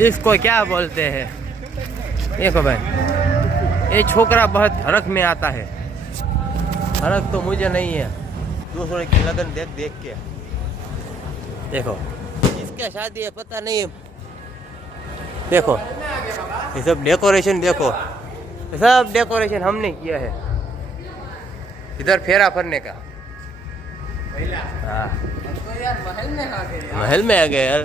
इसको क्या बोलते हैं देखो भाई, ये छोकरा बहुत हरक में आता है। हरक तो मुझे नहीं है, दूसरों की लगन देख देख के। देखो इसका शादी है पता नहीं, देखो ये सब डेकोरेशन, देखो सब डेकोरेशन हमने किया है। इधर फेरा फरने का, हाँ महल में आ गए यार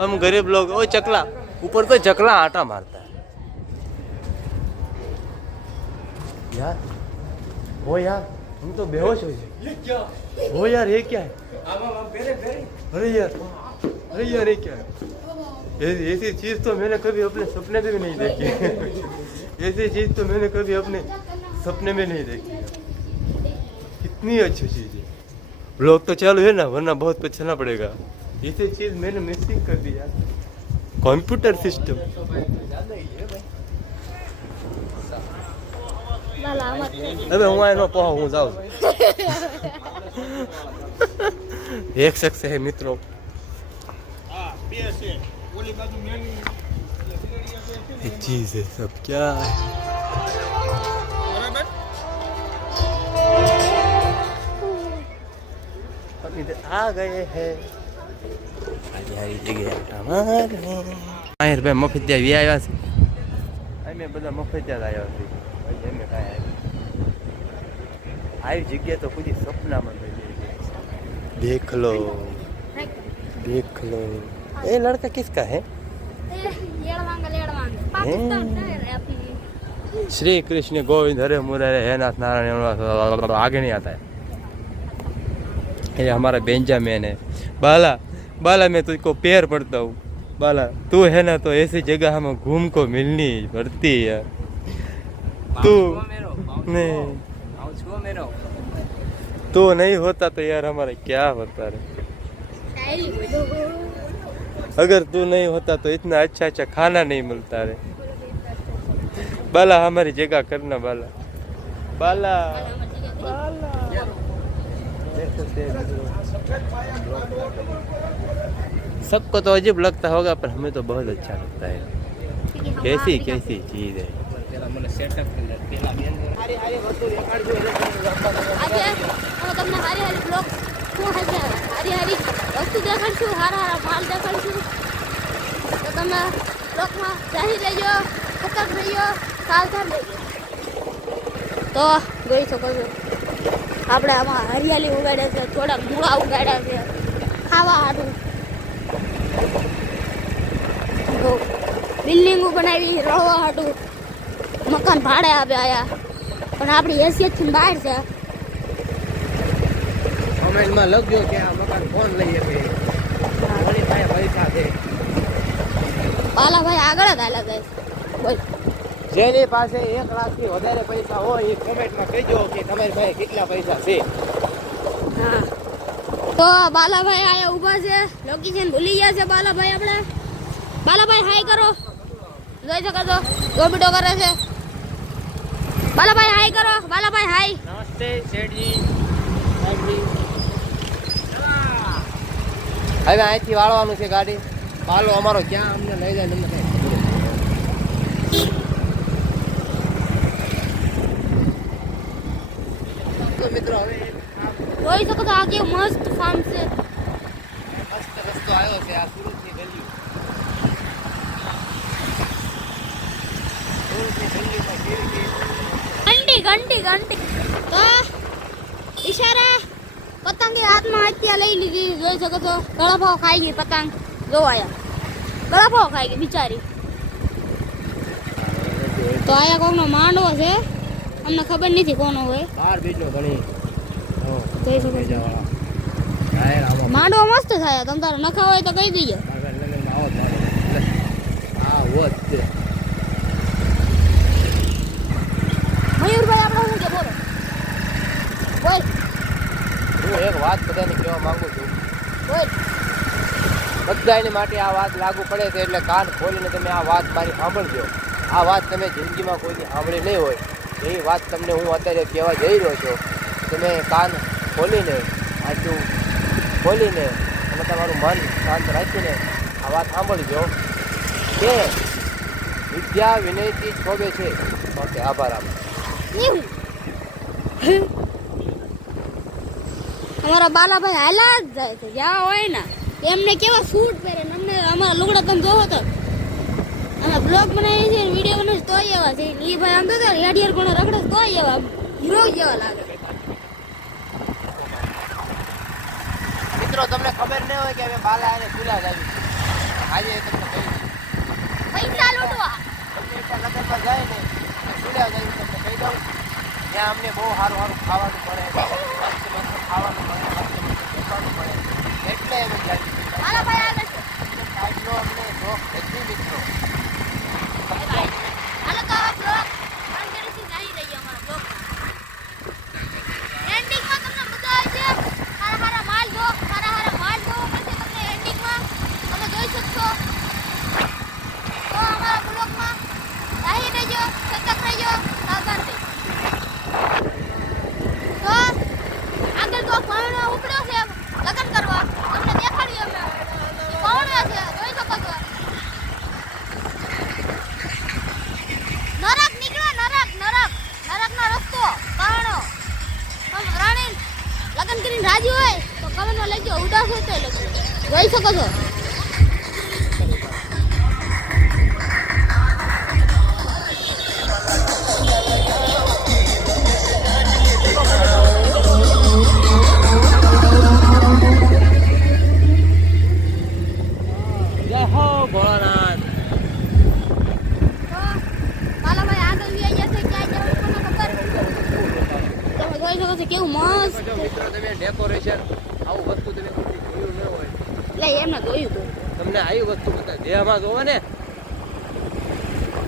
हम गरीब लोग। वो चकला ऊपर तो चकला आटा मारता है यार। वो यार हम तो बेहोश हो गए। ये क्या वो यार, ये क्या है? अरे यार, अरे यार ये क्या है? ऐसी चीज तो मैंने कभी अपने सपने में भी नहीं देखी। ऐसी चीज तो मैंने कभी अपने सपने में नहीं देखी। कितनी अच्छी चीज है। ब्लॉग तो चालू है ना, वरना बहुत पछताना पड़ेगा। ऐसी चीज मैंने मिसिंग कर दी यार। कंप्यूटर सिस्टम अबे હું આનો પહોં હું જાઉં એક શખ્સ है मित्रों। एक चीज है सब क्या है? हम इधर आ गए हैं हरी जगह આયર ભાઈ મફતિયા વી આવ્યા છે। અમે બધા મફતિયા આવ્યા છે ભાઈ। અમે કાંઈ આવી જગ્યા તો ખુદ સપનામાં नहीं। देख लो देख लो, ये लड़का किसका है? श्री कृष्ण गोविंद हरे मुरारे हे नाथ नारायण, आगे नहीं आता है। ये हमारा बेंजामिन है। बाला बाला मैं तुझको पैर पड़ता हूँ बाला, तू है ना तो ऐसी जगह हमें घूम को मिलनी पड़ती है। तू नहीं, तू नहीं होता तो यार हमारा क्या होता रे। अगर तू नहीं होता तो इतना अच्छा अच्छा खाना नहीं मिलता रे। बाला हमारी जगह करना बाला, बाला बाला। सबको तो अजीब लगता होगा पर हमें तो बहुत अच्छा लगता है। कैसी कैसी चीज है। તો જોઈ શકો છો આપણે આમાં હરિયાળી ઉગાડ્યા છે, થોડા મૂળા ઉગાડ્યા છે ખાવા હાટું। તો બિલ્ડિંગો બનાવી રહવા હાટું, મકાન ભાડે આપ્યા પણ આપણી હેસિયતથી બહાર છે। કમેન્ટમાં લખજો કે આ મકાન કોણ લઈ શકે, કોની પાસે પૈસા છે। બાલાભાઈ આગળ જ હાલ્યા જાય બોલ। જેની પાસે 1 લાખથી વધારે પૈસા હોય એ કમેન્ટમાં કહેજો કે તમારી પાસે કેટલા પૈસા છે। હા તો બાલાભાઈ આયા ઊભા છે, લોકેશન ભૂલી ગયા છે બાલાભાઈ આપણે। બાલાભાઈ હાય કરો, જોઈ શકો છો ગોબીડો કરે છે। બાલાભાઈ હાય કરો, બાલાભાઈ હાય। નમસ્તે શેઠજી। હવે અહીંથી વાળવાનું છે ગાડી। બાલો અમારો ક્યાં અમને લઈ જાય નંબર મિત્રો। હવે જોઈ શકો છો આ કેવું મસ્ત ફાર્મ છે। મસ્ત રસ્તો આવ્યો છે, આ સુરતની ગલીઓ। ઘંટી ઘંટી ઘંટી તો ઈશારા પતંગે હાથમાં હત્યા લઈ લીધી। જોઈ શકો છો ગળાભાવ ખાઈ ગઈ પતંગ। જોવાયા ગળાભાવ ખાઈ ગઈ બિચારી। તો આયા કોકનો માંડવો છે, અમને ખબર નથી કોનો હોય। બાર બીજો ઘણી જોઈ શકો છો માંડવો મસ્ત થાય। તમ તારે નખા હોય તો કહી દઈએ। મયુરભાઈ આપણે શું કે બોલો બોલ। હું એક વાત બધાને કહેવા માંગુ છું, બોલ। બધાની માટે આ વાત લાગુ પડે છે એટલે કાન ખોલીને તમે આ વાત મારી સાંભળજો। આ વાત તમે જિંદગીમાં કોઈની સાંભળી નહીં હોય, એ વાત તમને હું અત્યારે કહેવા જઈ રહ્યો છું। તમે કાન ખોલીને, આટલું ખોલીને અને તમારું મન શાંત રાખીને આ વાત સાંભળજો। કે વિદ્યા વિનયથી શોભે છે. ઓકે, આભાર. એવું અમારા બાલાભાઈ હાલા જ જાય છે જ્યાં હોય ને એમને કેવા સૂટ પહેરે ને અમને અમારા લુગડા તમે જોવો તો અમે બ્લોગ બનાવીએ છીએ વિડીયો બનાવીએ તોય એવા છે એ ભાઈ આમ તો રેડિયર કોણ રખડે તોય એવા હીરો જેવા લાગે. મિત્રો તમને ખબર ન હોય કે અમે બાલા અને ભૂલા જ આવી આજે તમને કહી પૈસા લૂંટવા લગ્નમાં જાય ને ભૂલા જ આવી તમને કહી દઉં ત્યાં અમને બહુ સારું ખાવાનું મળે, મસ્ત ખાવાનું મળે, મસ્ત મળે એટલે અમે જાય. બાલાભાઈ આગળ છે આજનો અમને શોખ નથી મિત્રો. હાલો તો આ બ્લોગ અંતરથી જઈ રહી અમારા બ્લોગ એન્ડિંગમાં તમને મજા આવે છે. હારા માલ જો પછી તમને એન્ડિંગમાં તમે જોઈ શકશો. તો અમારા બ્લોગમાં રહી રહેજો, સતત રહેજો, સાવધાન રહેજો. તો આગળ તો પૌણો ઉપડ્યો છે લગ્ન કરવા તમને દેખાડીએ અમે પૌણો છે જોઈ શકો છો. નરક નીકળ્યો નરકનો રસ્તો પૌણો. રાણી લગ્ન કરીને રાજી હોય તો કમેન્ટમાં લખજો, ઉદાસ હોય તો લખજો, જોઈ શકો છો. જય હો ભોળાનાથ. બાલાભાઈ આગળ લઈ ગયા છે ક્યાં જવું તમને ખબર તમે જોઈ શકો છો કેવું મસ્ત મિત્રો તમે ડેકોરેશન આવું વસ્તુ તમે કોઈ જોયું ન હોય એટલે એમને જોયું હતું. તમને આવી વસ્તુ બધા દેહમાં જોવો ને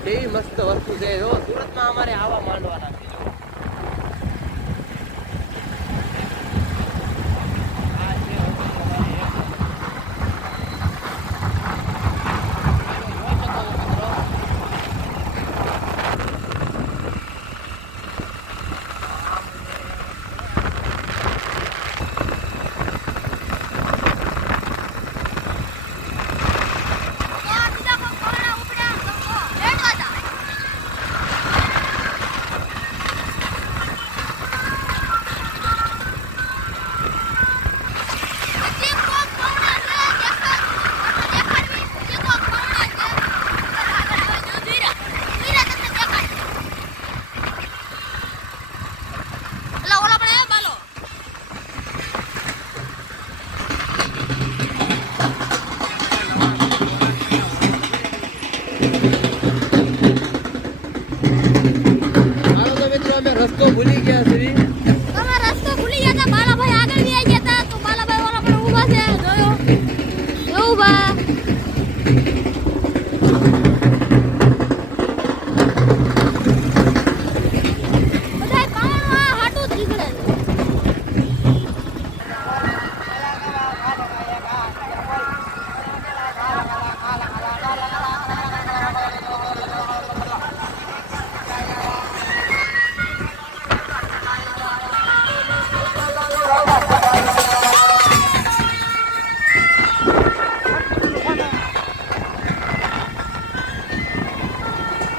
કેવી મસ્ત વસ્તુ છે. જો સુરતમાં અમારે આવા માંડવાના છે. આ છે રસ્તો ભૂલી ગયા છે. તમે રસ્તો ભૂલી ગયા હતા, બાલાભાઈ આગળ લઈ ગયા હતા તો બાલાભાઈ ઓલા પણ ઊભા છે જોયો ઊભા. બધાય પાવનમાં હાટું જ નીકળે છે.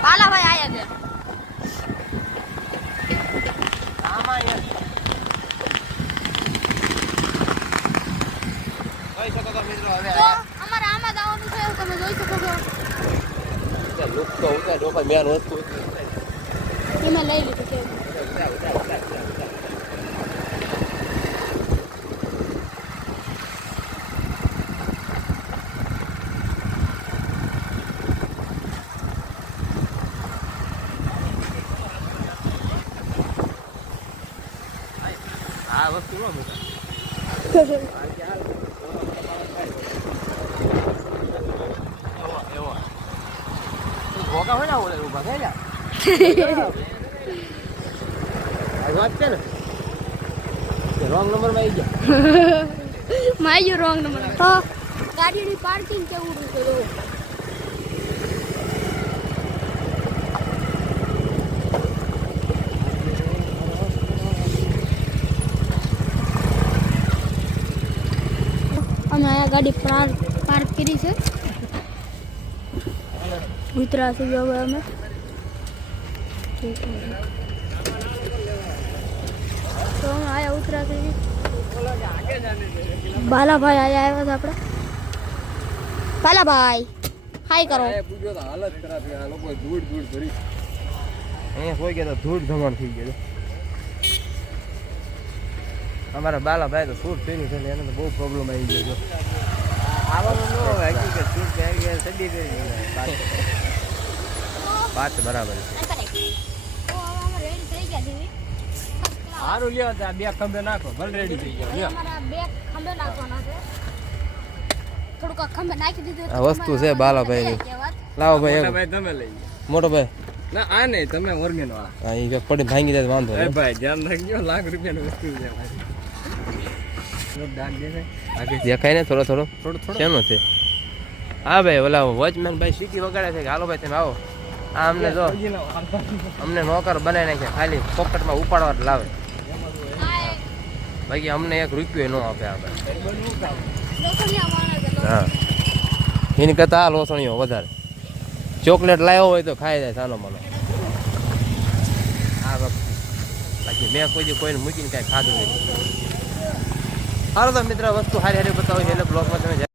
બાલાભાઈ આયા છે. જોઈ શકો છો મિત્રો. હવે તો અમારે આમાં જવાનું છે તમે જોઈ શકો છો. લુક તો ઉતાર ડોકા મેન વસ્તુ એમાં લઈ લીધું છે. આ વસ્તુ ન મૂકે. ભોગા હોય ને ઓલે ઊભા થઈ જા. આ વાત છે ને રોંગ નંબર માં આવી ગયા. માયુ રોંગ નંબર. તો ગાડીની પાર્કિંગ કેવું છે જો. અમે આ ગાડી પાર્ક કરી છે. ઉતરા છે જો હવે અમે તો અમે આયા ઉતરા છે બાલાભાઈ આયા આવ્યા હતા આપણે બાલાભાઈ હાય કરો હાલત ખરાબ છે આ લોકો ધૂળ ભરી અહીંયા કોઈ કે તો ધૂળ ધમણ થઈ ગયું અમારા બાલાભાઈ તો સૂટ પહેર્યું છે એને તો બહુ પ્રોબ્લેમ આવી ગયો છે આવવાનું ન હોય હકીકત સૂટ પહેરી ગયા સડી પહેરી વાત બરાબર સારું લ્યો આ બે ખંભે નાખો ભલે રેડી થઈ ગયો લ્યો બે ખંભે નાખવાના છે થોડુંક ખંભે નાખી દીધું આ વસ્તુ છે બાલાભાઈ લાવો ભાઈ તમે લઈ મોટો ભાઈ ના આ નહીં તમે ઓર્ગેન વાળા હા એ પડી ભાંગી જાય તો વાંધો એ નહીં ભાઈ ધ્યાન રાખજો લાખ રૂપિયાની વસ્તુ છે ભાઈ દાગ દેખાય દેખાય ને થોડો થોડો શેનો છે હા ભાઈ ઓલા વોચમેન ભાઈ સીટી વગાડે છે કે હાલો ભાઈ તમે આવો આ અમને જો અમને નોકર બનાવી નાખ્યા ખાલી પોકેટમાં ઉપાડવા જ લાવે બાકી અમને એક રૂપિયો ન આપે આપણે હા એની કરતા આ લોસણીઓ વધારે ચોકલેટ લાવ્યો હોય તો ખાઈ જાય સાનો મને આ વખતે બાકી મેં કોઈ દી કોઈને મૂકીને કાંઈ ખાધું નથી સારું તો મિત્ર વસ્તુ હારી હારી બતાવી એટલે બ્લોગમાં તમે